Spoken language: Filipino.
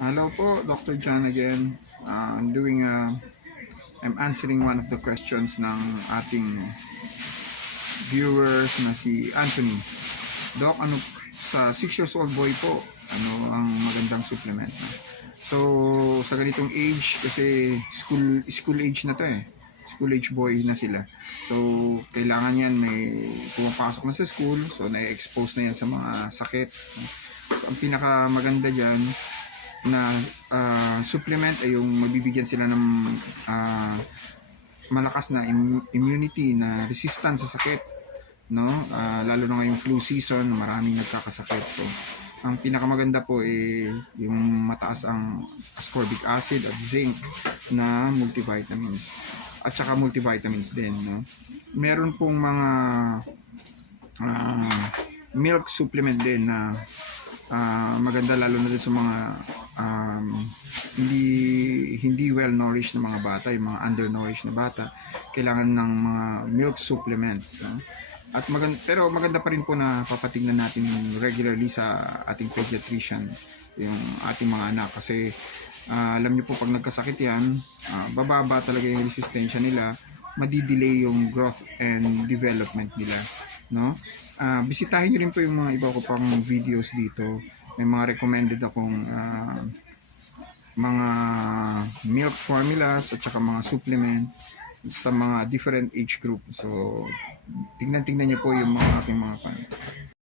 Hello po, Dr. John again. I'm answering one of the questions ng ating viewers na si Anthony. Doc, sa 6 years old boy po, ano ang magandang supplement na? So, sa ganitong age, kasi school age na to eh. School age boy na sila. So, kailangan yan may pumapasok na sa school, so na-expose na yan sa mga sakit. So, ang pinaka maganda dyan, na supplement ay yung mabibigyan sila ng malakas na immunity na resistance sa sakit, no? Lalo na ngayong flu season, maraming nagkakasakit. So ang pinakamaganda po ay yung mataas ang ascorbic acid at zinc na multivitamins at saka multivitamins din, no? Meron pong mga milk supplement din na maganda, lalo na din sa mga hindi well nourished na mga bata, yung mga undernourished na bata, kailangan ng mga milk supplement, no? At pero maganda pa rin po na papatingnan natin regularly sa ating pediatrician yung ating mga anak, kasi alam niyo po pag nagkasakit yan, bababa talaga yung resistensya nila, madidelay yung growth and development nila, no? Bisitahin niyo rin po yung mga iba ko pang videos dito. May mga recommended akong mga milk formulas at saka mga supplement sa mga different age group. So tingnan niyo po yung mga aking mga